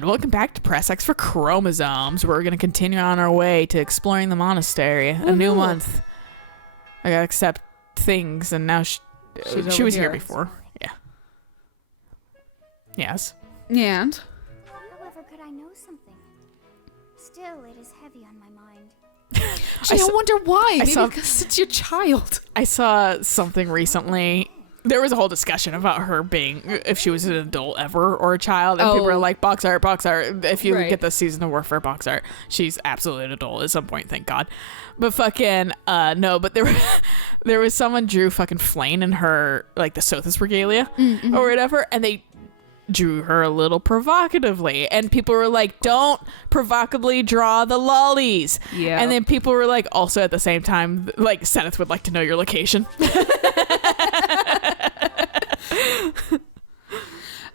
And welcome back to Press X for Chromosomes. We're going to continue on our way to exploring the monastery. A new month. I gotta accept things, and now she was here before. Yeah. Yes. And? However, could I know something? Still, it is heavy on my mind. I wonder why. Maybe saw- because it's your child. I saw something recently. There was a whole discussion about her being, if she was an adult ever or a child, and people were like, box art. If you get the Season of Warfare box art, she's absolutely an adult at some point, thank God. But fucking, no, but there was someone drew fucking Flame in her, like, the Sothis regalia or whatever, and they drew her a little provocatively, and people were like, don't provocatively draw the lollies. Yeah. And then people were like, also at the same time, like, Seneth would like to know your location.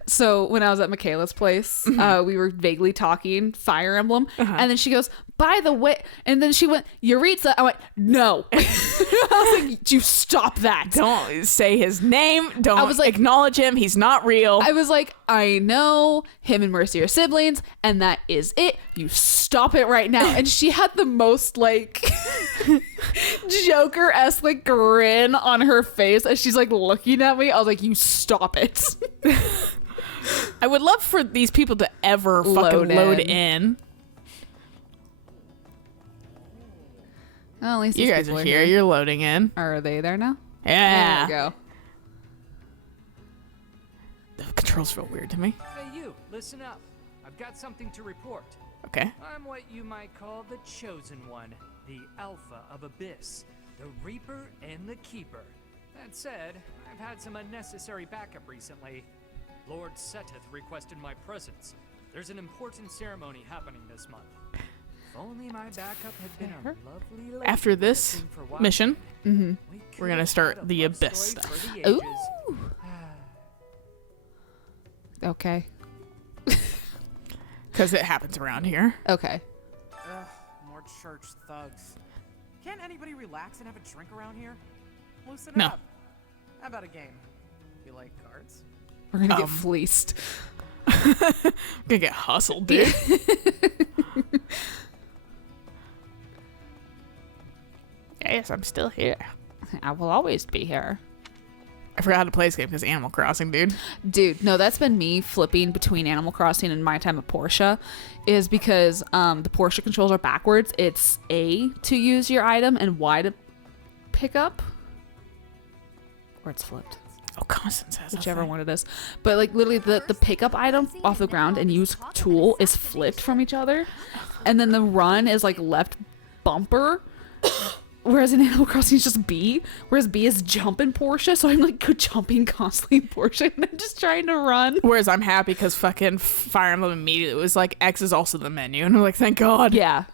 So when I was at Michaela's place, we were vaguely talking Fire Emblem, and then she goes, by the way, and then she went, Yuritsa. I went, no. I was like, you stop that. Don't say his name. Don't I was like, acknowledge him. He's not real. I was like, I know him and Mercy are siblings, and that is it. You stop it right now. And she had the most, like, Joker-esque, like, grin on her face as she's, like, looking at me. I was like, you stop it. I would love for these people to ever fucking load in. Well, at least You these guys people are here. You're loading in. Are they there now? Yeah. There we go. The controls feel weird to me. Hey, you, listen up. I've got something to report. Okay. I'm what you might call the chosen one, the Alpha of Abyss, the Reaper and the Keeper. That said, I've had some unnecessary backup recently. Lord Seteth requested my presence. There's an important ceremony happening this month. If only my backup had been a lovely lady. After this mission, we're going to start the love Abyss story stuff. for the ages. Ooh. Okay. Because it happens around here. Okay. Ugh, more church thugs. Can't anybody relax and have a drink around here? Loosen No. up. How about a game? You like cards? We're going to get fleeced. Gonna get hustled, dude. Yes, I'm still here. I will always be here. I forgot how to play this game because Animal Crossing, dude. Dude, no, that's been me flipping between Animal Crossing and my time of Portia, is because the Portia controls are backwards. It's A to use your item and Y to pick up. Or it's flipped. Oh, Constance has Whichever one it is. But like literally the pickup item off the ground and use tool is flipped from each other. And then the run is like left bumper. Whereas in Animal Crossing it's just B. Whereas B is jump in Portia. So I'm like jumping constantly in Portia and I'm just trying to run. Whereas I'm happy because fucking Fire Emblem immediately was like, X is also the menu. And I'm like, thank God. Yeah.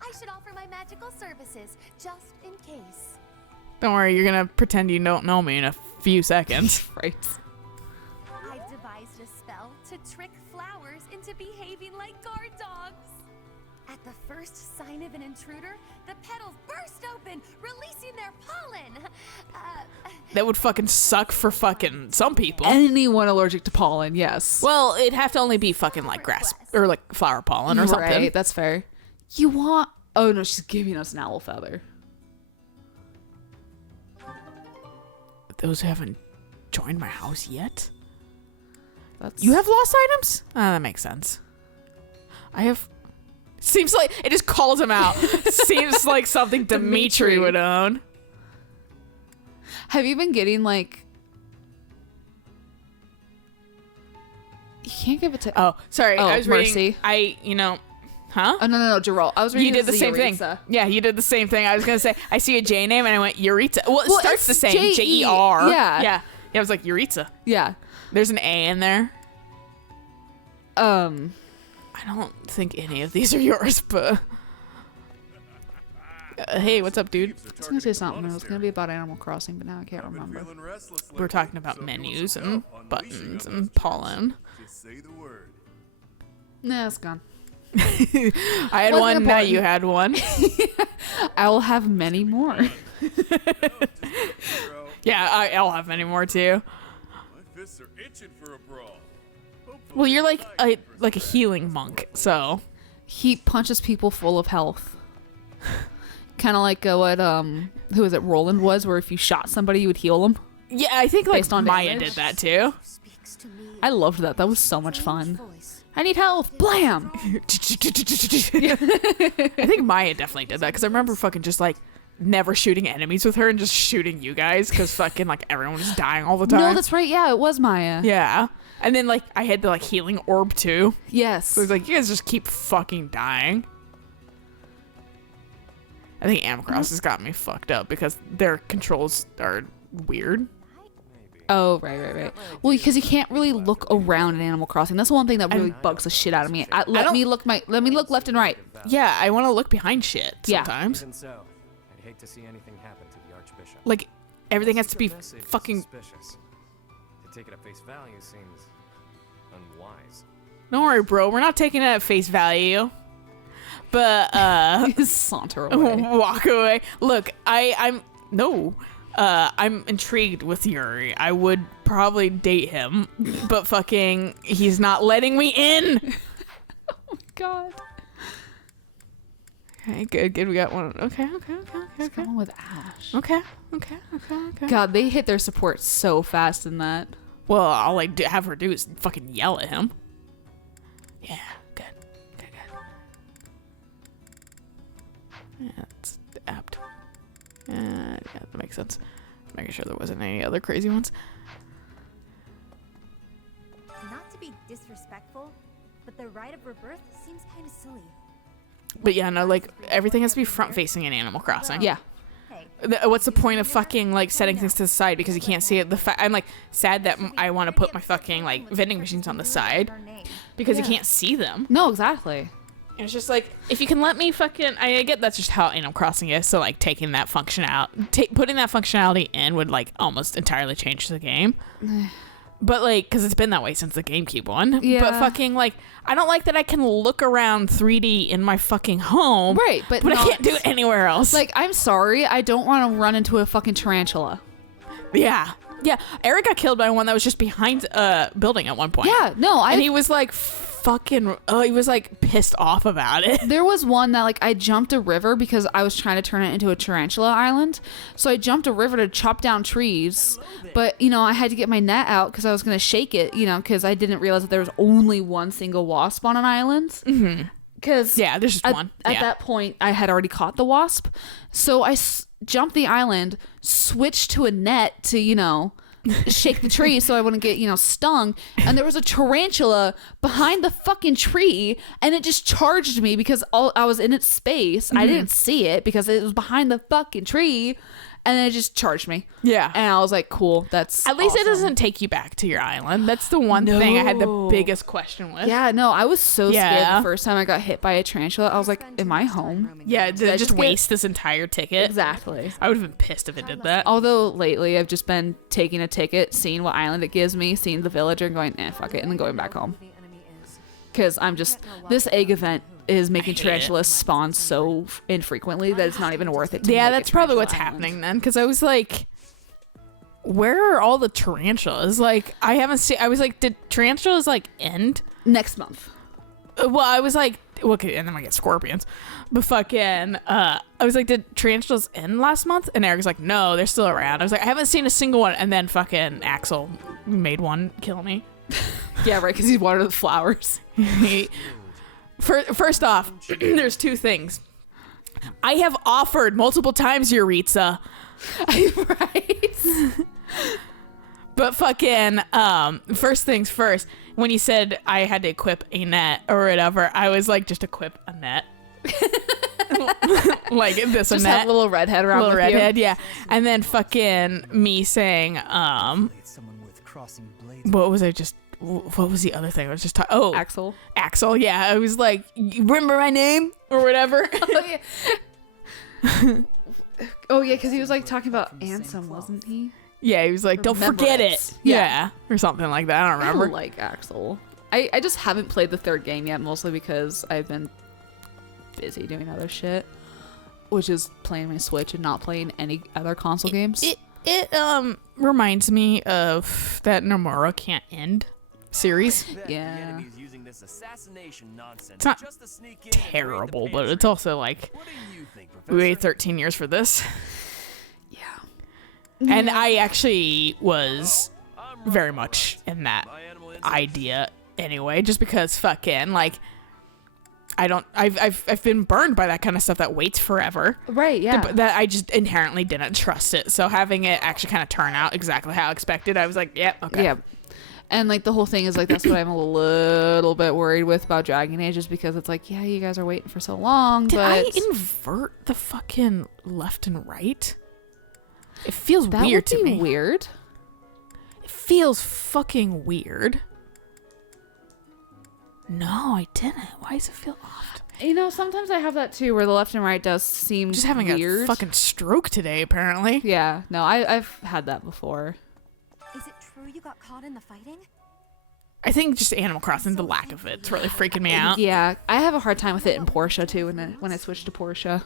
I should offer my magical services, just in case. Don't worry, you're going to pretend you don't know me in a few seconds. Right. I've devised a spell to trick flowers into behaving like guard dogs. At the first sign of an intruder, the petals burst open, releasing their pollen. That would fucking suck for fucking some people. Anyone allergic to pollen, yes. Well, it'd have to only be fucking like grass or like flower pollen or something. Right, that's fair. You want... Oh no, she's giving us an owl feather. Those who haven't joined my house yet? That's... You have lost items? That makes sense. I have... Seems like... It just calls him out. Seems like something Dimitri would own. Have you been getting like... You can't give it to... Oh, sorry. Oh, I was Mercy. reading... Huh? Oh, no, Geralt. I was reading You did the as same thing. Yuritsa. Yeah, you did the same thing. I was going to say, I see a J name and I went, Yuritsa. Well, it Well, starts the it's same. J-E. J-E-R. Yeah. Yeah. I was like, Yuritsa. Yeah. There's an A in there. I I don't think any of these are yours, but... hey, what's up, dude? was going to say something. It was going to be about Animal Crossing, but now I can't remember. We're talking about menus and buttons and pollen. Just say the word. Nah, it's gone. I had Wasn't one, now important. you had one. I will have many more. Yeah, I'll have many more, too. My fists are itching for a brawl. Well, you're like a healing monk, so He punches people full of health. Kind of like what who is it? Roland was, where if you shot somebody, you would heal them. yeah, I think like Based on Maya damage? did that too. I loved that. That was so much fun. I need health. Blam. I think Maya definitely did that because I remember fucking just like never shooting enemies with her and just shooting you guys because fucking like everyone was dying all the time. No, that's right. Yeah, it was Maya. yeah. And then like I had the like healing orb too. Yes. So it was like you guys just keep fucking dying. I think Animal Cross has got me fucked up because their controls are weird. Oh, right. Well, because you can't really look around in Animal Crossing. That's the one thing that really bugs the shit out of me. Let me look left and right. Yeah, I want to look behind shit Yeah. sometimes. Even so, I'd hate to see anything happen to the Archbishop. Like everything has to be The message is fucking. suspicious. To take it at face value seems unwise. Don't worry, bro. We're not taking it at face value. But Saunter away. walk away. Look, I'm intrigued with Yuri. I would probably date him, but fucking he's not letting me in. Oh my god. Okay, good. We got one. Okay. What's going on with Ash? Okay. God, they hit their support so fast in that. Well, all I have her do is fucking yell at him. Yeah, good. Yeah, that's apt. Yeah, that makes sense. Making sure there wasn't any other crazy ones. Not to be disrespectful, but the rite of rebirth seems kind of silly. But yeah, no, like everything has to be front facing in Animal Crossing. Yeah. Hey, What's the point of fucking like setting things to the side because you can't see it? I'm like sad that I want to put my fucking like vending machines on the side because you can't see them. No, exactly. And it's just like if you can let me fucking. I get that's just how Animal Crossing is. So like taking that putting that functionality in would like almost entirely change the game. But like, because it's been that way since the GameCube one. Yeah. But fucking like, I don't like that I can look around 3D in my fucking home. Right, but I can't do it anywhere else. Like, I'm sorry, I don't want to run into a fucking tarantula. Yeah. Eric got killed by one that was just behind a building at one point. Yeah, no, and he was like fucking. He was like pissed off about it. There was one that like I jumped a river because I was trying to turn it into a tarantula island. So I jumped a river to chop down trees, but I had to get my net out because I was gonna shake it. Because I didn't realize that there was only one single wasp on an island. Mm-hmm. Because there's just one. At that point, I had already caught the wasp, so I jumped the island, switched to a net to shake the tree so I wouldn't get stung, and there was a tarantula behind the fucking tree and it just charged me because I was in its space. I didn't see it because it was behind the fucking tree, and then it just charged me. Yeah. And I was like, cool, that's at least awesome. it doesn't take you back to your island. That's the one thing I had the biggest question with. Yeah, no, I was so scared the first time I got hit by a tarantula. I was like, am I home? Yeah, did I just just waste this entire ticket? Exactly. I would have been pissed if it did that. Although lately I've just been taking a ticket, seeing what island it gives me, seeing the villager and going, fuck it, and then going back home. Because this egg event is making tarantulas spawn so infrequently that it's not even worth it to Yeah, make a that's probably what's tarantula island. happening then. Because I was like, where are all the tarantulas? Like, I haven't seen. I was like, did tarantulas like end? Next month. Well, I was like, okay, and then I get scorpions. But fucking, I was like, did tarantulas end last month? And Eric's like, no, they're still around. I was like, I haven't seen a single one. And then fucking Axel made one kill me. Yeah, right, because he watered the flowers. First off, there's two things. I have offered multiple times, Yuritsa. Right. But fucking, first things first, when you said I had to equip a net or whatever, I was like, just equip a net. Like this Just a net. have a little redhead around Little with redhead, you. yeah. And then fucking me saying, what was the other thing? I was just talking. Axel, yeah. I was like, you remember my name or whatever. Oh yeah, because he was like talking about Ansem, wasn't he? Yeah, he was like, don't forget it. Yeah. Or something like that. I don't remember. I like Axel. I just haven't played the third game yet, mostly because I've been busy doing other shit, which is playing my Switch and not playing any other console games. It reminds me of that Nomura can't end. series. Yeah. It's not terrible, but it's also like we waited 13 years for this. Yeah. And I actually was very much in that idea anyway, just because fucking like I've been burned by that kind of stuff that waits forever. Right, yeah. That I just inherently didn't trust it. So having it actually kind of turn out exactly how expected, I was like, yep, okay. Yeah. And like the whole thing is like that's what I'm a little bit worried with about Dragon Age, is because it's like, yeah, you guys are waiting for so long. Did but I invert the fucking left and right? It feels that weird would to be me. Weird. It feels fucking weird. No, I didn't. Why does it feel off? You know, sometimes I have that too, where the left and right does seem Just having weird. a fucking stroke today, apparently. Yeah, no, I've had that before. Is it true you got caught in the fighting? I think just Animal Crossing, the lack of it's really freaking me out. Yeah, I have a hard time with it in Portia too. When I switched to Portia,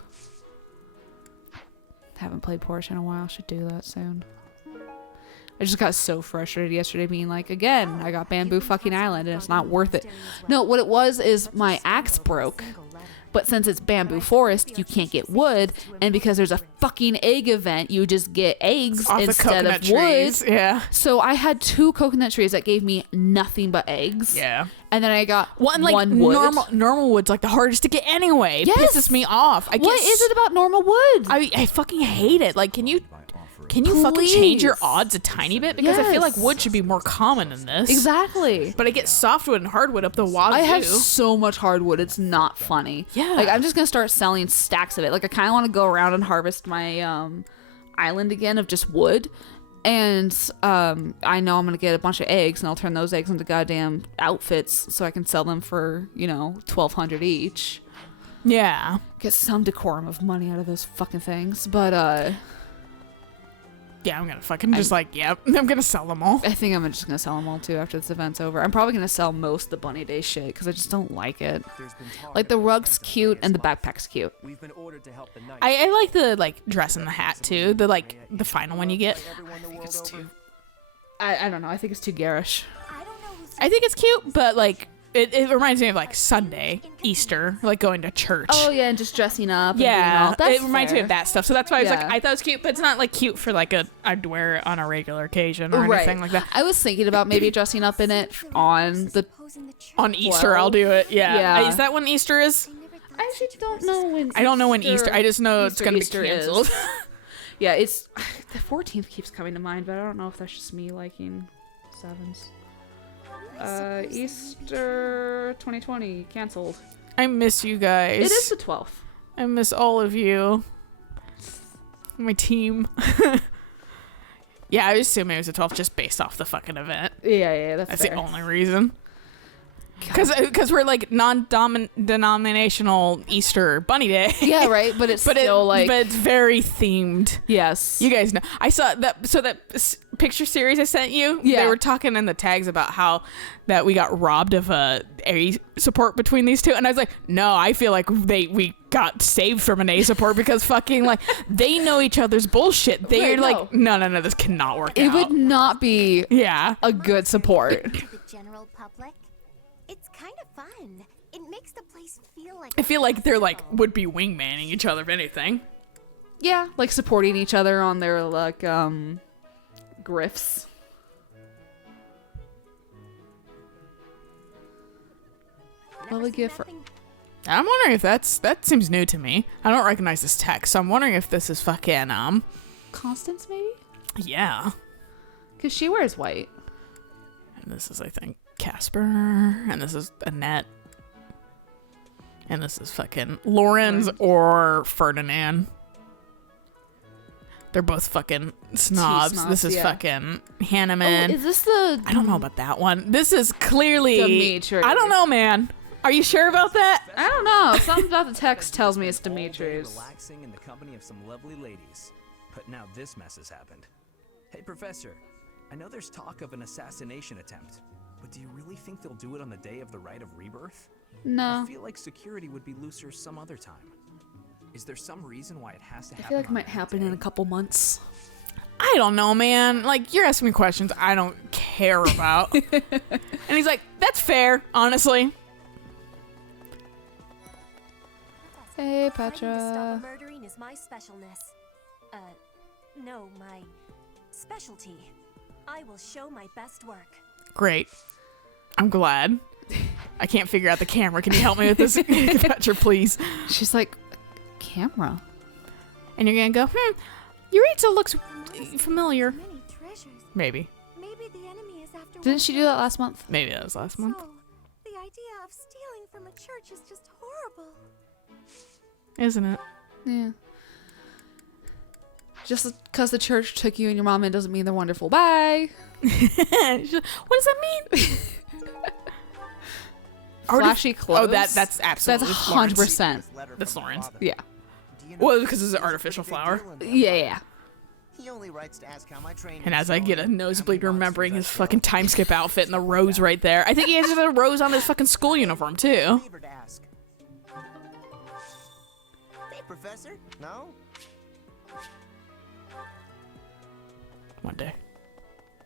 haven't played Portia in a while. Should do that soon. I just got so frustrated yesterday being like, again, I got Bamboo fucking Island and it's not worth it. No, what it was is my axe broke. But since it's bamboo forest, you can't get wood. And because there's a fucking egg event, you just get eggs Off the instead of coconut wood. trees. Yeah. So I had 2 coconut trees that gave me nothing but eggs. Yeah. And then I got One wood. normal wood's like the hardest to get anyway. It Yes. pisses me off. What is it about normal wood? I fucking hate it. Like, can you fucking change your Please. odds a tiny bit? Because I feel like Yes. wood should be more common in this. Exactly. But I get softwood and hardwood up the wazoo. I have so much hardwood. It's not funny. Yeah. Like, I'm just going to start selling stacks of it. Like, I kind of want to go around and harvest my island again of just wood. And I know I'm going to get a bunch of eggs, and I'll turn those eggs into goddamn outfits so I can sell them for, $1,200 each. Yeah. Get some decorum of money out of those fucking things. But, Yeah, I'm gonna fucking just I'm gonna sell them all. I think I'm just going to sell them all, too, after this event's over. I'm probably going to sell most of the Bunny Day shit, because I just don't like it. Like, the rug's cute, and the backpack's cute. I like the dress and the hat too. The final one you get. I think it's too. I don't know. I think it's too garish. I think it's cute, but it reminds me of Sunday, Easter, going to church. Oh, yeah, and just dressing up. And Yeah, doing all. That's it reminds me of fair. that stuff. So that's why I was Yeah. I thought it was cute, but it's not cute for I'd wear it on a regular occasion or anything like that. I was thinking about maybe dressing up in it On Easter, I'll do it. Yeah. Yeah. Is that when Easter is? I actually don't know when. I don't know when Easter. I just know it's gonna be Easter canceled. is. Yeah, it's the 14th keeps coming to mind, but I don't know if that's just me liking sevens. Easter 2020 canceled. I miss you guys. It is the 12th. I miss all of you. My team. Yeah, I assume it was the 12th just based off the fucking event. Yeah, That's fair. the only reason. Because we're non-denominational Easter Bunny Day. Yeah, right, but it's but still but it's very themed. yes. You guys know. I saw that. So that picture series I sent you. Yeah. They were talking in the tags about how that we got robbed of a support between these two, and I was like, no, I feel like we got saved from an A support because fucking they know each other's bullshit. They're Right, no, this cannot work It out. would not be Yeah. a good support. The general public, it's kind of fun. It makes the place feel like I feel like they're would be wingmanning each other if anything. Yeah, supporting each other on their grifts. Lovely gift for. I'm wondering if that seems new to me. I don't recognize this text, so I'm wondering if this is fucking Constance, maybe? yeah. Because she wears white. And this is, I think, Casper, and this is Annette, and this is fucking Lawrence or Ferdinand. They're both fucking snobs. Snobs, This is yeah. fucking Hanneman. Oh, is this the... I don't know about that one. This is clearly... Demetrius. I don't know, man. Are you sure about that? I don't know. Something about the text tells me it's Demetrius. Relaxing in the company of some lovely ladies. But now this mess has happened. Hey, Professor. I know there's talk of an assassination attempt, but do you really think they'll do it on the day of the Rite of Rebirth? No. I feel like security would be looser some other time. Is there some reason why it has to happen? I feel like it on might that happen day? in a couple months. I don't know, man. You're asking me questions I don't care care about. And he's like, that's fair, honestly. Hey, Fighting to stop Petra. murdering is my specialness. No, my specialty. I will show my best work. Great. I'm glad. I can't figure out the camera. Can you help me with this, Petra, please? She's like, camera. And you're going to go, Yuritsa looks familiar. Many treasures. Maybe. Maybe the enemy is after. Didn't she do that last month? Maybe that was last month. So, the idea of stealing from a church is just horrible. Isn't it? Yeah. Just because the church took you and your mom in doesn't mean they're wonderful. Bye. What does that mean? Flashy clothes. Oh, that's absolutely That's Florence. 100%. That's Florence. Yeah. Well, because it's an artificial flower. Yeah. He only writes to ask how my training And as is I get going, a nosebleed how many remembering his monsters I fucking killed. time skip outfit and the rose right there. I think he has a rose on his fucking school uniform, too. Favor to ask. Hey, Professor. No? One day.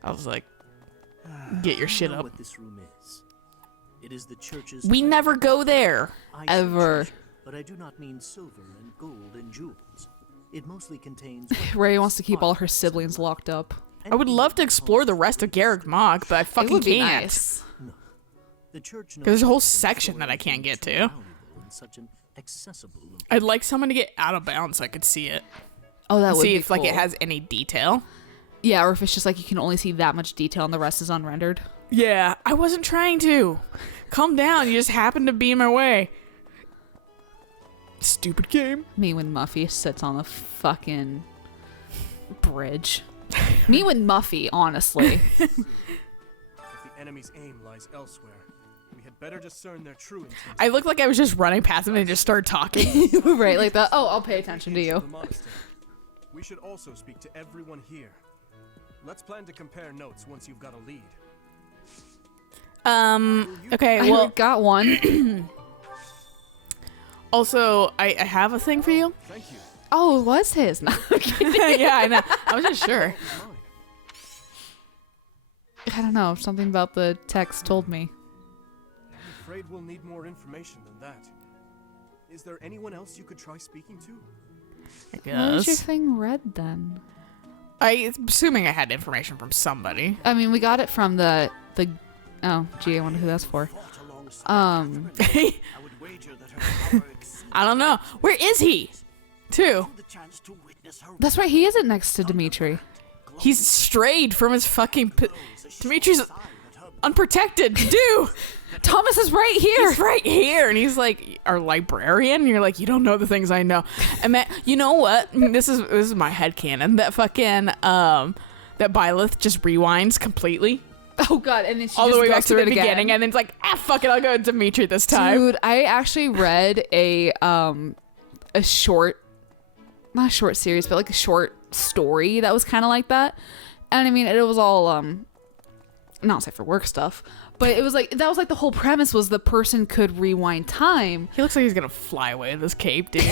I was like, get your shit I know up. what this room is. It is the church's. We never go there. I say Ever. treasure, but I do not mean silver and gold and jewels. It mostly contains. Ray wants to keep all her siblings locked up. I would love to explore the rest of Garrick Mach, but I It fucking would be can't. nice. No. The church knows There's a whole that section flora that I is can't get too to. valuable in such an accessible location. I'd like someone to get out of bounds so I could see it. Oh, that would See be if like it cool. has any detail. Yeah, or if it's just like you can only see that much detail and the rest is unrendered. Yeah, I wasn't trying to. Calm down. You just happened to be in my way. Stupid game. Me when Muffy sits on the fucking bridge. Me when Muffy, honestly. If the enemy's aim lies elsewhere, we had better discern their true intent. I looked like I was just running past him and just started talking. Right, like that. Oh, I'll pay attention to Into you. the monastery. We should also speak to everyone here. Let's plan to compare notes once you've got a lead. Okay, I well, got one. also, I have a thing for you. Thank you. Oh, it was his. No, I'm kidding. Yeah, I know. I was just sure. It's mine. I don't know. Something about the text told me. I'm afraid we'll need more information than that. Is there anyone else you could try speaking to? I What was your guess. thing read then? I'm assuming I had information from somebody. I mean, we got it from the. Oh, gee, I wonder who that's for. I don't know. Where is he? Too. That's right. He isn't next to Dimitri. He's strayed from his fucking. Dimitri's unprotected. Dude, Thomas is right here. he's right here, and he's like our librarian. And you're like, you don't know the things I know. And man, you know what? This is my headcanon. That fucking that Byleth just rewinds completely Oh god, and then she all just the way goes back to through the it again. beginning, and then it's like, fuck it, I'll go with Dimitri this time. Dude, I actually read a short, not a short series, but like a short story that was kind of like that. And I mean, it was all not safe for work stuff, but it was like that was like the whole premise was the person could rewind time. He looks like he's gonna fly away with this cape, dude.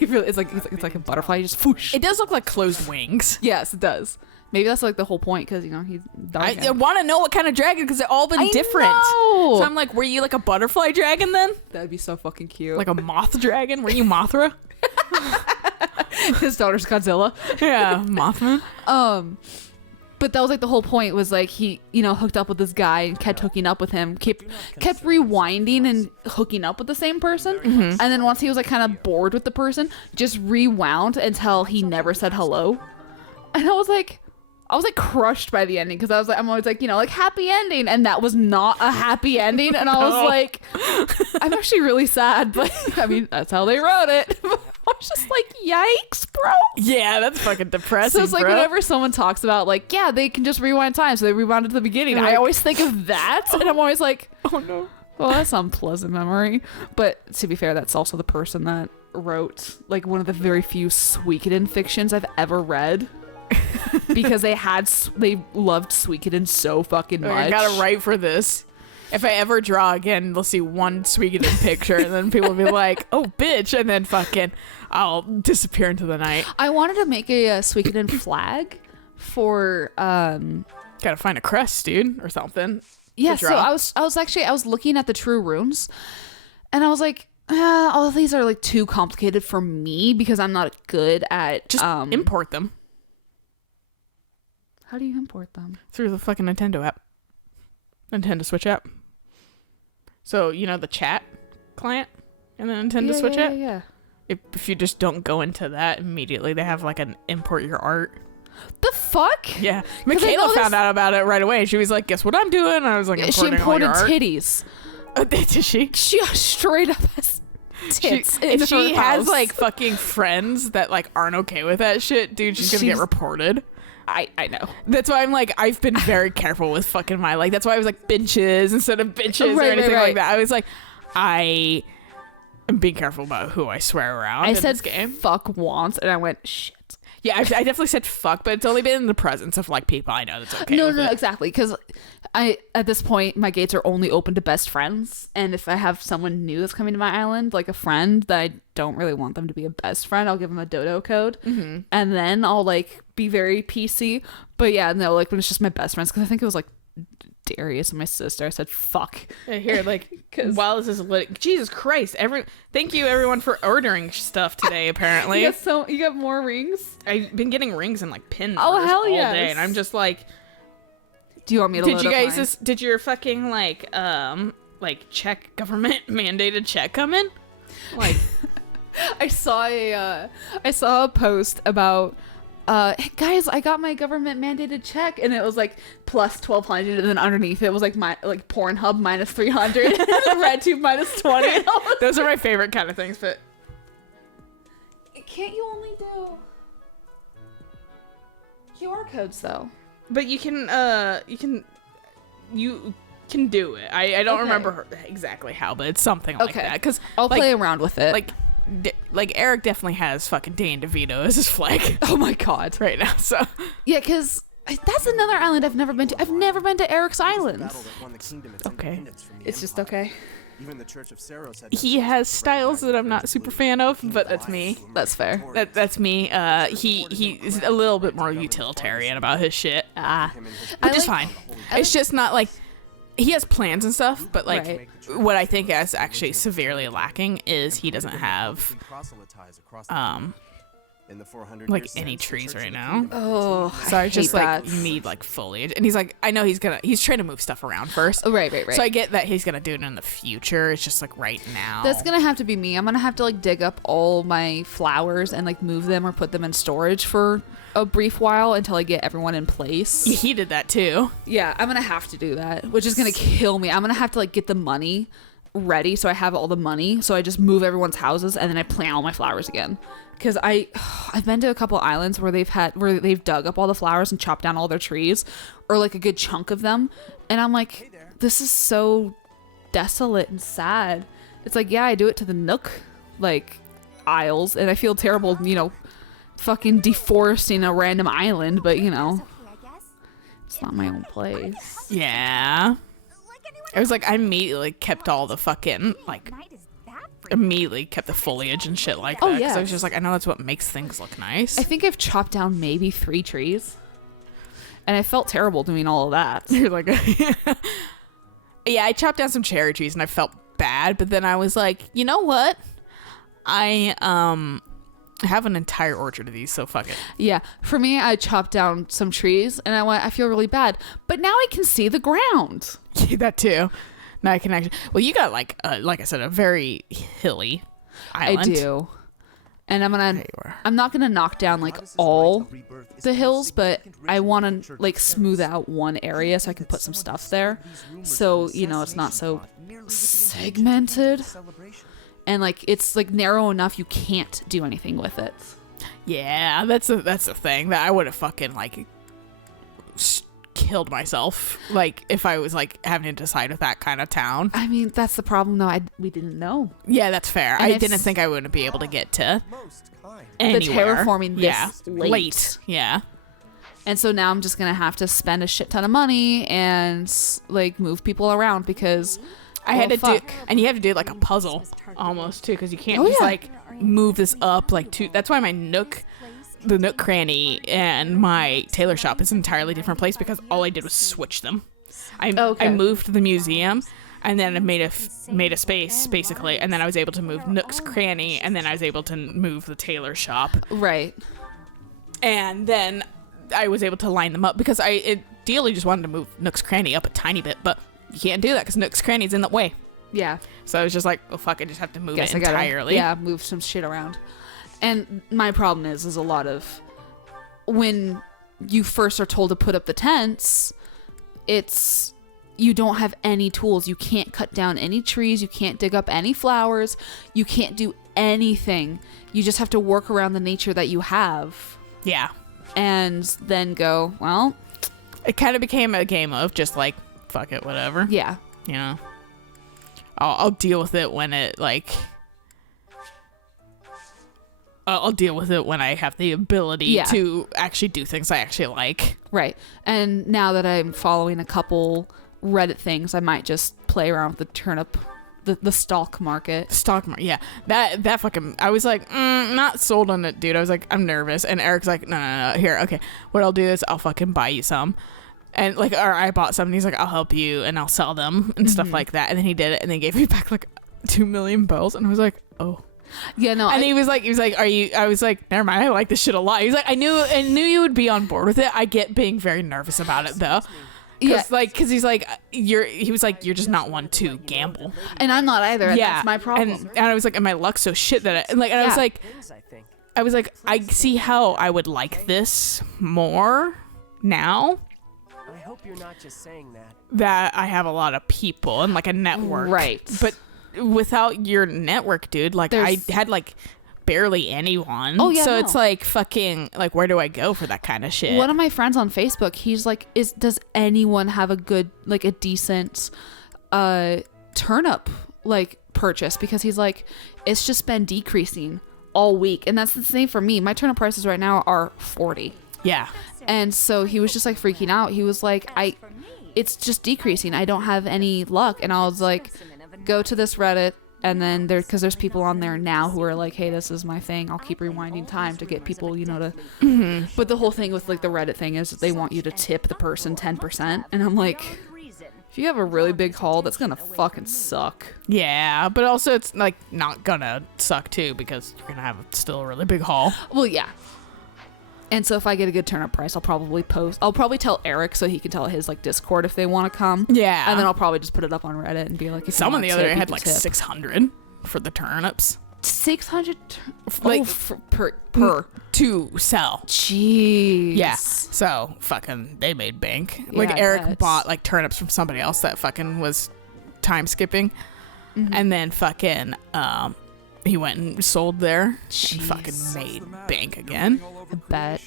It's like a butterfly, just whoosh. It does look like closed wings. Yes, it does. Maybe that's like the whole point because he's dark. I want to know what kind of dragon because they've all been I different. know. So I'm like, were you like a butterfly dragon then? That'd be so fucking cute. Like a moth dragon? Were you Mothra? his daughter's Godzilla. Yeah, Mothman. But that was like the whole point was like he, hooked up with this guy and kept hooking up with him, kept rewinding and hooking up with the same person. And then once he was like kind of bored with the person, just rewound until he never said hello. And I was like crushed by the ending because I'm always like, like happy ending. And that was not a happy ending. And I was like, I'm actually really sad, but I mean, that's how they wrote it. I was just like, yikes, bro. Yeah, that's fucking depressing. So it's like bro. whenever someone talks about like, yeah, they can just rewind time, so they rewound it to the beginning. I always think of that, and I'm always like, oh no, well that's an unpleasant memory. But to be fair, that's also the person that wrote like one of the very few Suikoden fictions I've ever read, because they loved Suikoden so fucking much. I gotta write for this. If I ever draw again, they'll see one Suikoden picture, and then people will be like, "Oh, bitch!" and then fucking, I'll disappear into the night. I wanted to make a Suikoden flag for Gotta find a crest, dude, or something. Yeah, so I was looking at the true runes, and I was like, all of these are like too complicated for me because I'm not good at just import them. How do you import them? Through the fucking Nintendo app. Nintendo Switch app. So, you know, the chat client in the Nintendo Switch app? Yeah. If you just don't go into that immediately, they have like an import your art. The fuck? Yeah. Michaela found out about it right away. She was like, guess what I'm doing? I was like, she imported all your titties. Art. Did she? She straight up has tits. If she has like fucking friends that like aren't okay with that shit, dude, she's gonna get reported. I know. That's why I'm like, I've been very careful with fucking my, like, that's why I was like benches instead of bitches or anything like that. I was like, I am being careful about who I swear around. I said this game. Fuck once, and I went, shit. Yeah, I definitely said fuck, but it's only been in the presence of like people I know that's okay. No, with it. Exactly. Because at this point, my gates are only open to best friends, and if I have someone new that's coming to my island, like a friend that I don't really want them to be a best friend, I'll give them a dodo code, and then I'll like be very PC. But yeah, no, like when it's just my best friends, because I think it was like Darius and my sister, I said fuck. Here, like, while this is lit, Jesus Christ! Thank you everyone for ordering stuff today. Apparently, you got more rings. I've been getting rings and like pins. Oh hell all yes. day, and I'm just like, do you want me to? Did you guys? Did your fucking like check government mandated check come in? Like, I saw a post about. Hey guys, I got my government mandated check, and it was like plus 1,200, and then underneath it was like my Pornhub minus 300, and RedTube minus 20. Those are my favorite kind of things. But can't you only do QR codes though? But you can do it. I don't remember exactly how, but it's something like that. Because I'll play around with it. Like Eric definitely has fucking Dane DeVito as his flag. Oh my god! Right now, so yeah, because that's another island I've never been to. I've never been to Eric's Island. Okay, it's just okay. Even the Church of Saros had he has styles that I'm not super fan of, but that's me. That's fair. That's me. He is a little bit more utilitarian about his shit. Which is fine. It's just not like. He has plans and stuff, but like what I think is actually severely lacking is he doesn't have like any trees right now. Oh, so I just like need like foliage, and he's like, I know he's trying to move stuff around first. Oh, right. So I get that he's gonna do it in the future. It's just like right now. That's gonna have to be me. I'm gonna have to like dig up all my flowers and like move them or put them in storage for a brief while until I get everyone in place. He did that too. Yeah, I'm gonna have to do that, which is gonna kill me. I'm gonna have to like get the money ready so I have all the money, so I just move everyone's houses and then I plant all my flowers again. Because I've been to a couple islands where they've dug up all the flowers and chopped down all their trees, or like a good chunk of them, and I'm like, this is so desolate and sad. It's like, yeah, I do it to the Nook like isles, and I feel terrible, you know, fucking deforesting a random island, but you know, it's not my own place. Yeah. I was like, I immediately kept all the fucking like. Immediately kept the foliage and shit like that. Because I was just like, I know that's what makes things look nice. I think I've chopped down maybe 3 trees, and I felt terrible doing all of that. You're like, yeah, I chopped down some cherry trees and I felt bad, but then I was like, you know what? I have an entire orchard of these, so fuck it. Yeah, for me, I chopped down some trees and I feel really bad, but now I can see the ground. Yeah, that too. Now I can actually. Well, you got like I said, a very hilly island. I do, and I'm not gonna knock down like all the hills, but I want to like smooth out one area so I can put some stuff there, so you know it's not so segmented, and like it's like narrow enough you can't do anything with it. Yeah, that's the thing that I would have fucking like. Killed myself like if I was like having to decide with that kind of town. I mean, that's the problem though. We didn't know. Yeah, that's fair. And I didn't think I wouldn't be able to get to anywhere. The terraforming this late. Yeah. And so now I'm just gonna have to spend a shit ton of money and like move people around because I had to do, and you have to do like a puzzle almost too, because you can't just like move this up like two. That's why my Nook the Nook Cranny and my tailor shop is an entirely different place because all I did was switch them. I moved the museum, and then I made a space basically, and then I was able to move Nook's Cranny, and then I was able to move the tailor shop. Right. And then I was able to line them up because I ideally just wanted to move Nook's Cranny up a tiny bit, but you can't do that because Nook's Cranny's in the way. Yeah. So I was just like, oh fuck, I just have to move it entirely. Move some shit around. And my problem is a lot of when you first are told to put up the tents, you don't have any tools. You can't cut down any trees. You can't dig up any flowers. You can't do anything. You just have to work around the nature that you have. Yeah. And then go, well. It kind of became a game of just like, fuck it, whatever. Yeah. You know? I'll deal with it when it, like... I'll deal with it when I have the ability to actually do things I actually like. Right. And now that I'm following a couple Reddit things, I might just play around with the turnip, the stock market. Stock market, yeah. That fucking... I was like, not sold on it, dude. I was like, I'm nervous. And Eric's like, no. Here, okay. What I'll do is I'll fucking buy you some. And like, or I bought some, and he's like, I'll help you, and I'll sell them, and stuff like that. And then he did it, and then gave me back like 2 million bells. And I was like, oh. Yeah, no. And he was like, are you? I was like, never mind. I like this shit a lot. He's like, I knew you would be on board with it. I get being very nervous about it though. Yeah, because he's like, he was like, you're just not one to gamble. And I'm not either. And that's my problem. And I was like, and my luck's so shit that I was like, I see how I would like this more now. I hope you're not just saying that. That I have a lot of people and like a network. Right. But without your network, dude, like I had like barely anyone. Oh yeah. So it's like fucking like, where do I go for that kind of shit? One of my friends on Facebook, he's like, does anyone have a good, like a decent turnip like purchase? Because he's like, it's just been decreasing all week. And that's the same for me. My turnip prices right now are 40. Yeah. And so he was just like freaking out. He was like, it's just decreasing. I don't have any luck. And I was like, go to this Reddit, and then because there's people on there now who are like, hey, this is my thing. I'll keep rewinding time to get people, you know, to. Mm-hmm. But the whole thing with like the Reddit thing is that they want you to tip the person 10%, and I'm like, if you have a really big haul, that's gonna fucking suck. Yeah, but also it's like not gonna suck too because you're gonna have still a really big haul. Well, yeah. And so if I get a good turnip price, I'll probably tell Eric so he can tell his like Discord if they want to come. Yeah. And then I'll probably just put it up on Reddit and be like, someone the other day had like 600 for the turnips. 600 like per to sell. Jeez. Yeah. So fucking they made bank. Like Eric bought like turnips from somebody else that fucking was time skipping. Mm-hmm. And then fucking he went and sold there. And fucking made bank again. I bet.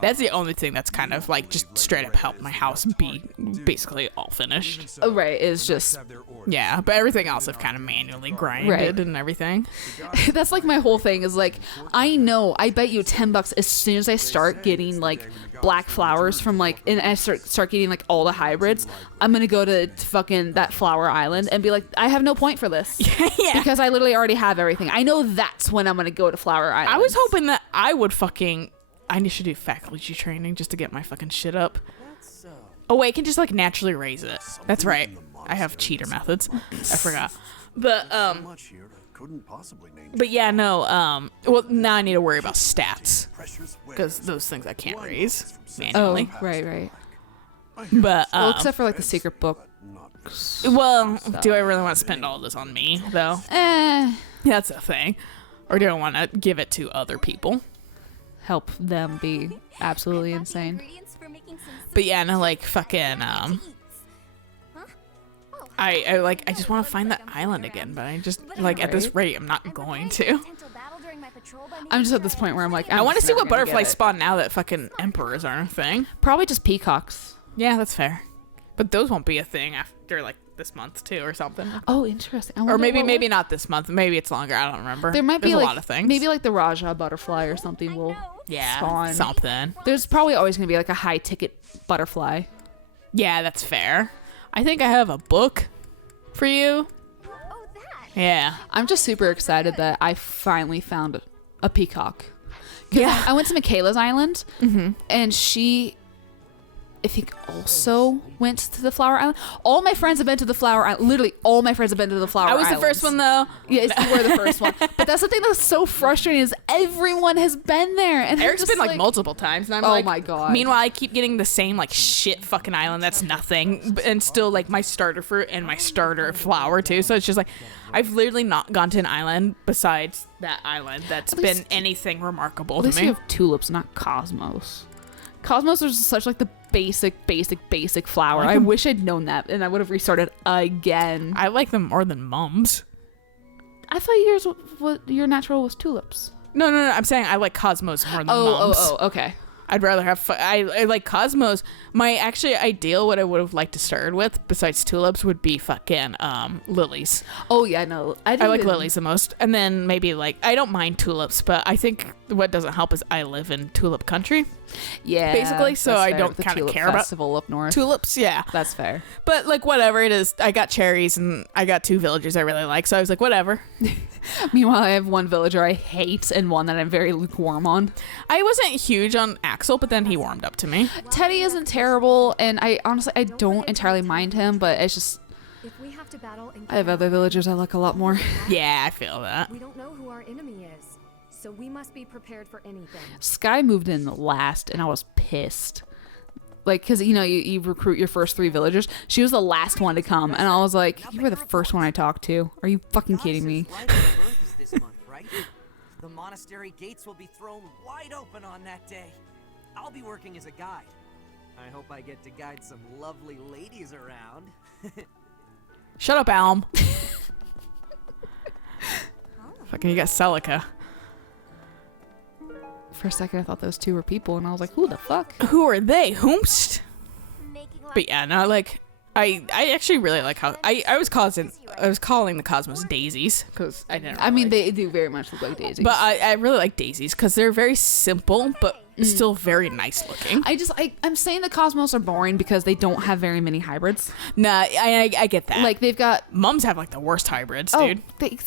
That's the only thing that's kind of like just straight up helped my house be basically all finished. Oh, right. It's just. Yeah, but everything else I've kind of manually grinded and everything. That's like my whole thing is like, I bet you $10 as soon as I start getting like black flowers from like, and I start getting like all the hybrids, I'm going to go to fucking that flower island and be like, I have no point for this. Yeah. Because I literally already have everything. I know that's when I'm going to go to flower island. I was hoping that I would I should do faculty training just to get my fucking shit up. Oh wait, I can just like naturally raise it. That's right. I have cheater methods. I forgot. But yeah, no. Well, now I need to worry about stats because those things I can't raise manually. Oh, right. But well, except for like the secret book. Well, do I really want to spend all this on me though? That's the thing. Or do I want to give it to other people? Help them be absolutely insane. But yeah, no, like fucking I just want to find that island again, but I just like at this rate I'm not going to. I'm just at this point where I'm like, I want to see what butterflies spawn now that fucking emperors aren't a thing. Probably just peacocks. Yeah, that's fair. But those won't be a thing after like this month too or something. Oh, interesting. Or maybe not this month. Maybe it's longer. I don't remember. There might be a like, lot of things. Maybe like the Raja butterfly or something will spawn. Something. There's probably always going to be like a high ticket butterfly. Yeah, that's fair. I think I have a book for you. Yeah. I'm just super excited that I finally found a peacock. Yeah. I went to Michaela's island, and she, I think, also went to the Flower Island. All my friends have been to the Flower Island. Literally, all my friends have been to the Flower Island. I was the first one, though. Yes, you were the first one. But that's the thing that's so frustrating is everyone has been there. And Eric's been like multiple times, and I'm like, oh my god. Meanwhile, I keep getting the same like shit fucking island that's nothing, and still like my starter fruit and my starter flower too. So it's just like I've literally not gone to an island besides that island that's been anything remarkable to me. At least you have tulips, not cosmos. Cosmos is such like the basic flower. I wish I'd known that, and I would have restarted again. I like them more than mums. I thought your natural was tulips. No. I'm saying I like cosmos more than mums. Oh, okay. I'd rather have. I like cosmos. My actually ideal, what I would have liked to start with, besides tulips, would be fucking lilies. Oh yeah, no. I like lilies the most, and then maybe like I don't mind tulips, but I think what doesn't help is I live in tulip country. Yeah, basically, so I don't kind of care about festival up north. Tulips. Yeah, that's fair. But like whatever it is, I got cherries and I got 2 villagers I really like, so I was like whatever. Meanwhile, I have 1 villager I hate and 1 that I'm very lukewarm on. I wasn't huge on Axel, but then he warmed up to me. Teddy isn't terrible, and I honestly I don't entirely mind him, but it's just if we have to battle I have other villagers I like a lot more. Yeah, I feel that. We don't know who our enemy is, so we must be prepared for anything. Sky moved in the last, and I was pissed. Like, because, you know, you recruit your first 3 villagers. She was the last one to come, and I was like, you were the first one I talked to. Are you fucking kidding me? This month, right? The monastery gates will be thrown wide open on that day. I'll be working as a guide. I hope I get to guide some lovely ladies around. Shut up, Alm. Fucking, you got Celica. For a second, I thought those 2 were people, and I was like, who the fuck? Who are they? Whomst? But yeah, no, like, I actually really like how I was calling the Cosmos daisies because I didn't. I mean, they do very much look like daisies. But I really like daisies because they're very simple, but still very nice looking. I'm saying the Cosmos are boring because they don't have very many hybrids. Nah, I get that. Like, they've got mums have like the worst hybrids, dude. They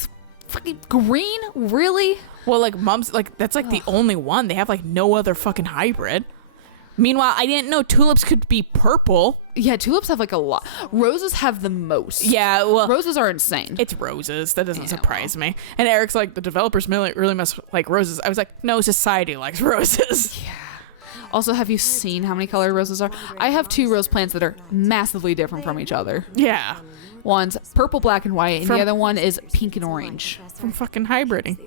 fucking green, really? Well, like mums, like that's like the only one. They have like no other fucking hybrid. Meanwhile, I didn't know tulips could be purple. Yeah, tulips have like a lot. Roses have the most. Yeah, well, roses are insane. It's roses. That doesn't surprise me. And Eric's like, the developers really must like roses. I was like, no, society likes roses. Yeah. Also, have you seen how many colored roses are? I have 2 rose plants that are massively different from each other. Yeah. One's purple, black, and white, and the other one is pink and orange. From fucking hybriding.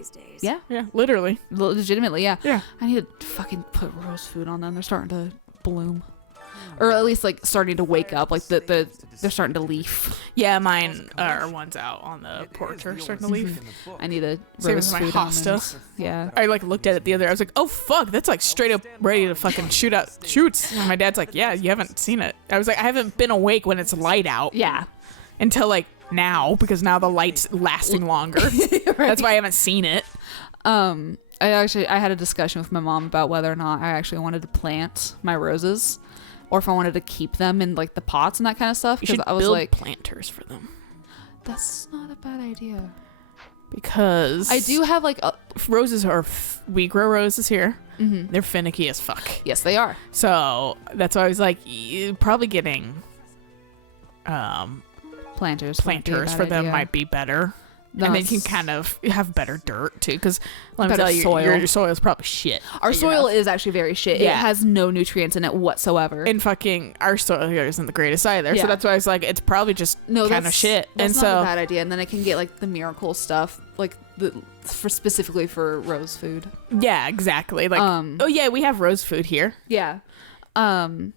Yeah. Yeah, literally. Legitimately, yeah. Yeah. I need to fucking put rose food on them. They're starting to bloom. Or at least, like, starting to wake up. Like, they're starting to leaf. Yeah, mine are ones out on the porch are starting to leaf. I need a Same rose as my food hosta. Yeah. I, like, looked at it the other day. I was like, oh, fuck, that's, like, straight up ready to fucking shoot out shoots. And my dad's like, yeah, you haven't seen it. I was like, I haven't been awake when it's light out. Yeah. Until, like, now, because now the light's lasting longer. Right. That's why I haven't seen it. I had a discussion with my mom about whether or not I actually wanted to plant my roses, or if I wanted to keep them in like the pots and that kind of stuff. Because I was build like planters for them. That's not a bad idea. Because I do have like roses are we grow roses here. Mm-hmm. They're finicky as fuck. Yes, they are. So that's why I was like, probably getting planters for them might be better. And then you can kind of have better dirt too, because let me tell you, your soil is probably shit. Our soil is actually very shit. Yeah. It has no nutrients in it whatsoever. And fucking our soil here isn't the greatest either. Yeah. So that's why I was like, it's probably just kind of shit. That's not a bad idea. And then I can get like the miracle stuff, like specifically for rose food. Yeah, exactly. Like, oh yeah, we have rose food here. Yeah. And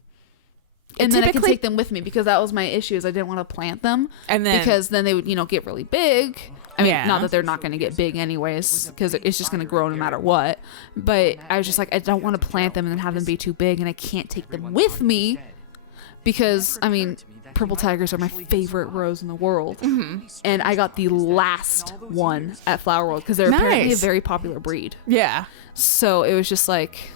then I can take them with me, because that was my issue, is I didn't want to plant them, and then because then they would, get really big. I mean, not that they're not going to get big anyways, because it's just going to grow no matter what. But I was just like, I don't want to plant them and then have them be too big, and I can't take them with me because, I mean, purple tigers are my favorite rose in the world. Mm-hmm. And I got the last one at Flower World because they're apparently a very popular breed. Yeah. So it was just like...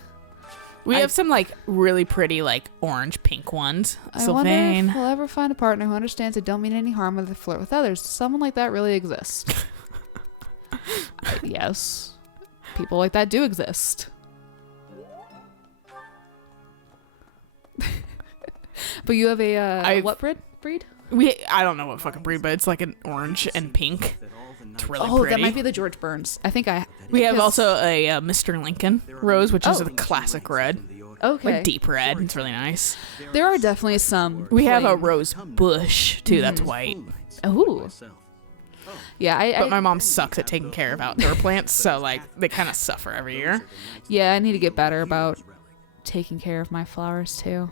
We have some like really pretty like orange pink ones. I wonder if we'll ever find a partner who understands it don't mean any harm when they flirt with others. Someone like that really exists. Yes. people like that do exist. But you have a what breed? I don't know what fucking breed, but it's like an orange and pink. It's really Oh, pretty. that might be the George Burns. I think we have also a Mr. Lincoln rose, which is the classic red. Okay. Like deep red. It's really nice. There are definitely some. We have a rose bush too. That's white. Oh. Yeah, but my mom sucks at taking care of outdoor plants, so like they kind of suffer every year. Yeah, I need to get better about taking care of my flowers too.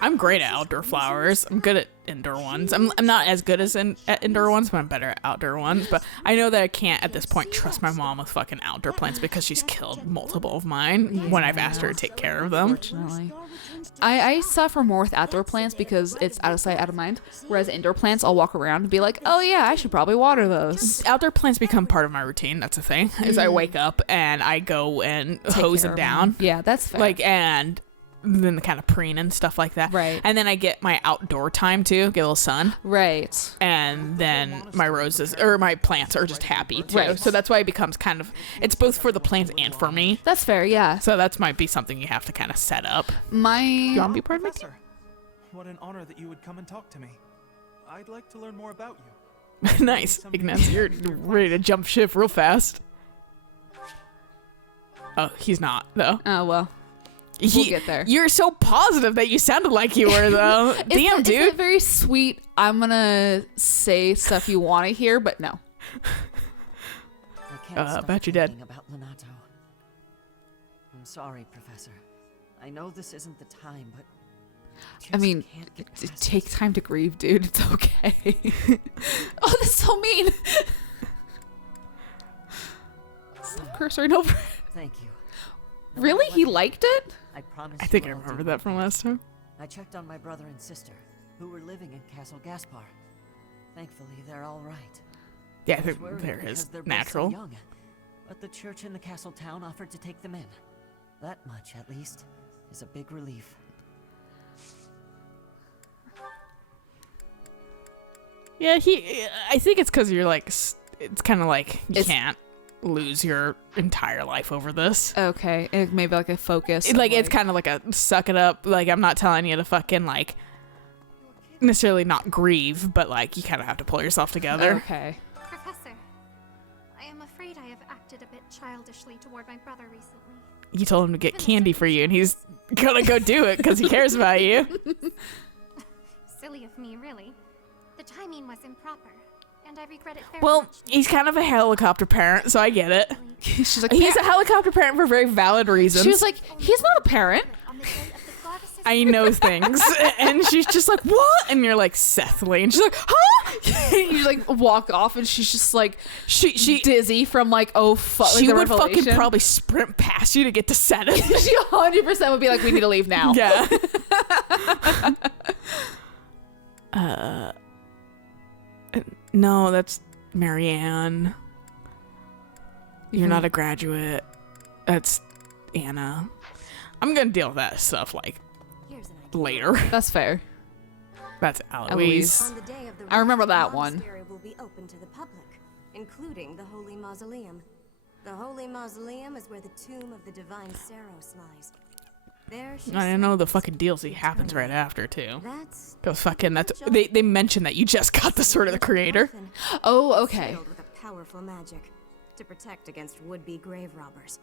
I'm great at outdoor flowers. I'm good at indoor ones. I'm not as good as at indoor ones, but I'm better at outdoor ones. But I know that I can't at this point trust my mom with fucking outdoor plants because she's killed multiple of mine when I've asked her to take care of them. Unfortunately. I suffer more with outdoor plants because it's out of sight, out of mind. Whereas indoor plants, I'll walk around and be like, oh yeah, I should probably water those. Outdoor plants become part of my routine. That's the thing. Is I wake up and I go and hose them down. Yeah, that's fair. Like, and then the kind of preen and stuff like that. Right. And then I get my outdoor time too, get a little sun. Right. And then my roses or my plants are just happy too. Right. So that's why it becomes kind of, it's both for the plants and for me. That's fair, yeah. So that might be something you have to kind of set up. You want to be part of my team? What an honor that you would come and talk to me. I'd like to learn more about you. Nice. Ignaz, you're ready to jump ship real fast. Oh, he's not though. Oh, well. We'll get there. You're so positive that you sounded like you were, though. Damn, dude. It's very sweet. I'm gonna say stuff you want to hear, but no. I bet you're dead. About Lonato. I'm sorry, Professor. I know this isn't the time, but I mean, take time to grieve, dude. It's okay. Oh, that's so mean. Stop cursing over. Thank you. Really? He liked it? I think I remember that from last time. I checked on my brother and sister, who were living in Castle Gaspar. Thankfully, they're all right. Yeah, I think there is natural. So young, but the church in the castle town offered to take them in. That much, at least, is a big relief. Yeah, I think it's because you're like, it's kind of like you can't lose your entire life over this. Okay, maybe like a focus. It's kind of like a suck it up. Like, I'm not telling you to fucking like necessarily not grieve, but like you kind of have to pull yourself together. Okay. Professor, I am afraid I have acted a bit childishly toward my brother recently. You told him to get candy for you, and he's gonna go do it because he cares about you. Silly of me, really. The timing was improper. And I regret it very Well, much. he's kind of a helicopter parent, so I get it. She's like, he's a helicopter parent for very valid reasons. She was like, he's not a parent. I know things. And she's just like, what? And you're like, Seth Lane. She's like, huh? And you like walk off, and she's just like, she dizzy from like, oh fuck. She like, would fucking probably sprint past you to get to 7. She 100% would be like, we need to leave now. Yeah. No, that's Marianne. You're not a graduate. That's Anna. I'm gonna deal with that stuff like later. That's fair. That's Eloise. On the day of the I remember that the one. monastery will be open to the public, including the Holy Mausoleum. The Holy Mausoleum is where the tomb of the divine Saros lies. There she I know the fucking DLC happens right after too. That's Cause fucking they mention that you just got the Sword of the Creator. Oh, okay. sealed with a powerful magic to protect against would-be grave robbers.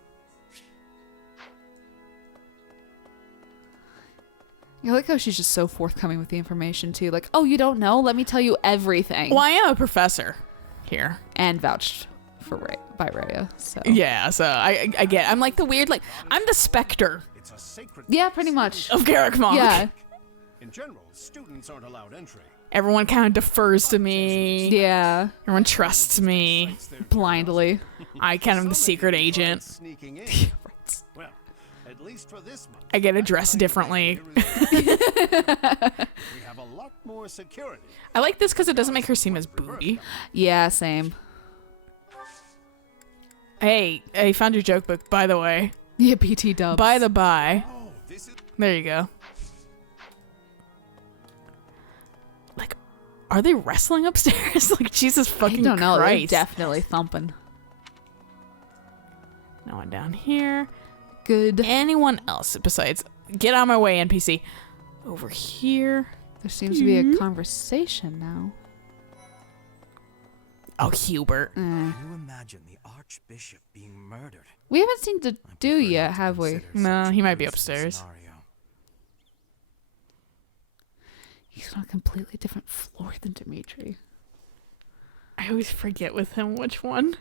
I like how she's just so forthcoming with the information too. Like, oh, you don't know? Let me tell you everything. Well, I am a professor here and vouched for by Rhea. So yeah, so I get. I'm like the weird, like I'm the Spectre. Yeah, pretty much. Of Garrick Monk. Yeah. In general, students aren't allowed entry. Everyone kind of defers to me. Yeah. Everyone trusts me. Blindly. I kind of am the secret agent. Sneaking in. Well, at least for this month. I get addressed differently. We have a lot more security. I like this because it doesn't make her seem as booty. Yeah, same. Hey, I found your joke book, by the way. Yeah, BT dubs. By the by. There you go. Like, are they wrestling upstairs? Like, Jesus fucking I don't know. Christ. They're definitely thumping. No one down here. Good. Anyone else besides get on my way, NPC. Over here. There seems to be a conversation now. Oh, Hubert. Can you imagine the Archbishop being murdered? We haven't seen the do yet, have we? No, he might be upstairs. He's on a completely different floor than Dimitri. I always forget with him which one.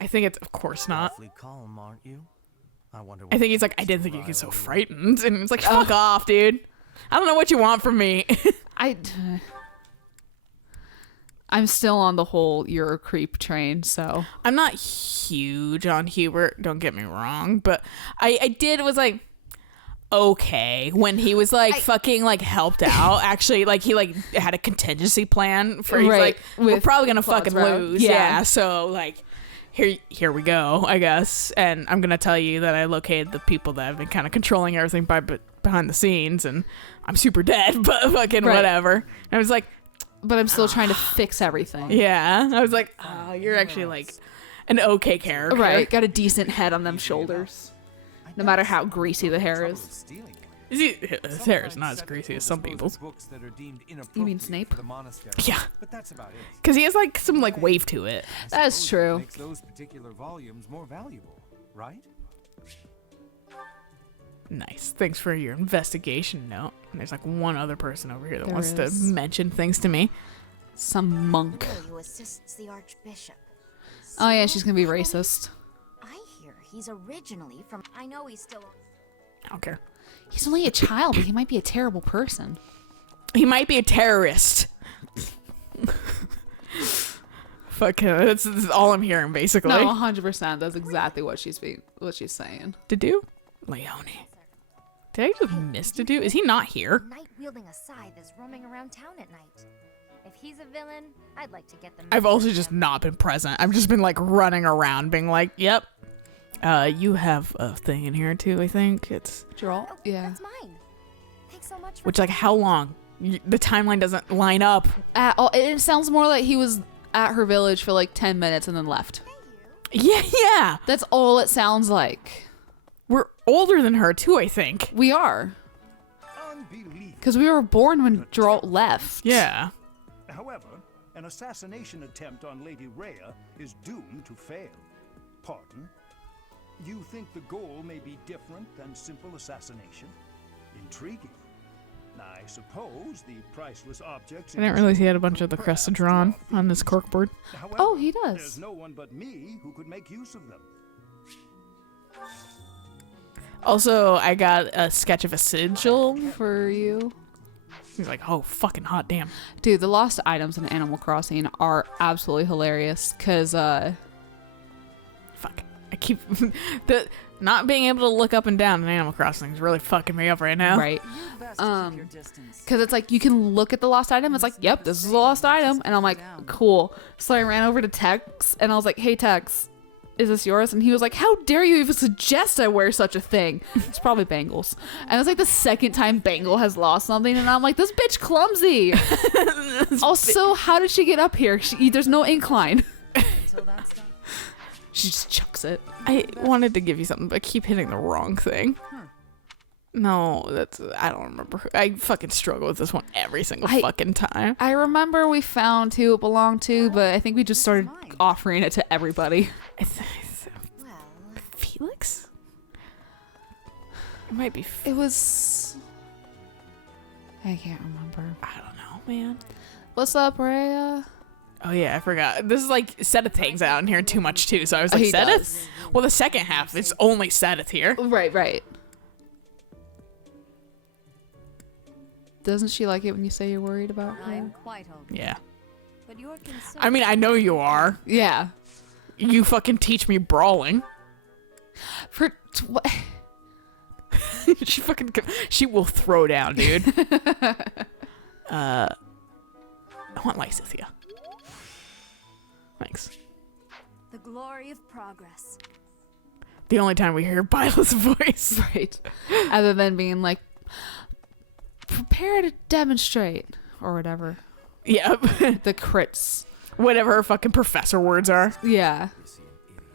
I think it's, of course not. Calm, aren't you? I think he's like, I didn't think you'd get so frightened. And it's like, fuck off, dude. I don't know what you want from me. I'm still on the whole you're a creep train, so. I'm not huge on Hubert, don't get me wrong. But I was like, okay. When he was like fucking like helped out. Actually, like he like had a contingency plan for, he's like, we're probably going to fucking lose. Yeah. So like. Here we go, I guess. And I'm gonna tell you that I located the people that have been kind of controlling everything behind the scenes, and I'm super dead, but fucking whatever. And I was like, but I'm still trying to fix everything. Yeah, I was like, oh, you're actually like an okay character, right? Got a decent head on them shoulders, no matter how greasy the hair is. His hair is not as greasy as some people's. You mean Snape? Yeah. Because he has like some like wave to it. That's true. Makes those particular volumes more valuable, right? Nice. Thanks for your investigation note. And there's like one other person over here that wants to mention things to me. Some monk. Who assists the Archbishop. Oh yeah, she's gonna be racist. I hear he's originally from. I know he's still. I don't care. He's only a child, but he might be a terrible person. He might be a terrorist. Fuck him. This is all I'm hearing, basically. No, 100%. That's exactly what she's saying. Dedu? Leone. Did I just miss Dedu? Is he not here? Knight wielding a scythe is roaming around town at night. If he's a villain, I'd like to get them. I've also just not been present. I've just been like running around being like, yep. You have a thing in here too, I think. It's Geralt? Yeah. That's mine. Thanks so much for which like how long? The timeline doesn't line up. It sounds more like he was at her village for like 10 minutes and then left. Yeah. That's all it sounds like. We're older than her too, I think. We are. Because we were born when Geralt left. Yeah. However, an assassination attempt on Lady Rhea is doomed to fail. Pardon? You think the goal may be different than simple assassination? Intriguing. I suppose the priceless objects. I didn't realize he had a bunch of the crest drawn on his corkboard. However, oh, he does. There's no one but me who could make use of them. Also, I got a sketch of a sigil for you. He's like, oh, fucking hot damn. Dude, the lost items in Animal Crossing are absolutely hilarious because, fuck. I keep the not being able to look up and down in Animal Crossing is really fucking me up right now. Right. Because it's like you can look at the lost item. It's like, yep, this is a lost item, and I'm like, cool. So I ran over to Tex and I was like, hey Tex, is this yours? And he was like, how dare you even suggest I wear such a thing? It's probably Bangles. And it's like the second time Bangle has lost something, and I'm like, this bitch clumsy. Also, how did she get up here? There's no incline. She just chucks it. I wanted to give you something, but I keep hitting the wrong thing. No, I don't remember. I fucking struggle with this one every single fucking time. I remember we found who it belonged to, but I think we just started offering it to everybody. Felix? It might be. It was. I can't remember. I don't know, man. What's up, Rhea? Oh yeah, I forgot. This is like Sedith hangs out in here too much too, so I was like, Sedith? Well, the second half, it's only Sedith here. Right. Doesn't she like it when you say you're worried about her? I'm quite okay. Yeah. But you're concerned. I mean, I know you are. Yeah. You fucking teach me brawling. For what? She will throw down, dude. I want Lysithia. Thanks. The glory of progress. The only time we hear Byleth's voice. Right. Other than being like, prepare to demonstrate or whatever. Yep. The crits. Whatever her fucking professor words are. Yeah.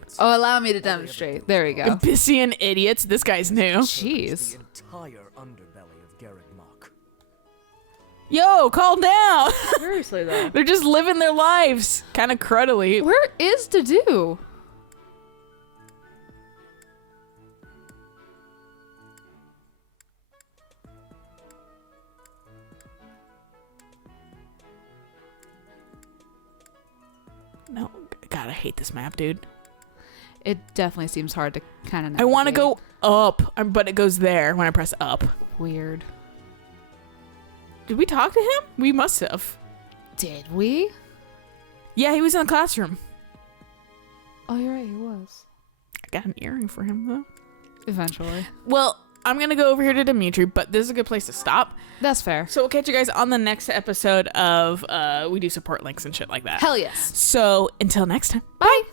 idiots. Oh, allow me to demonstrate. There we go. Abyssian idiots. This guy's new. Jeez. The entire underbelly of Garreg Mach. Yo, calm down. Seriously though. They're just living their lives, kind of cruddily. Where is to do? No, God, I hate this map, dude. It definitely seems hard to kind of. I want to go up, but it goes there when I press up. Weird. Did we talk to him? We must have. Did we? Yeah, he was in the classroom. Oh, you're right. He was. I got an earring for him, though. Eventually. Well, I'm going to go over here to Dimitri, but this is a good place to stop. That's fair. So we'll catch you guys on the next episode of We Do Support Links and shit like that. Hell yes. So until next time. Bye.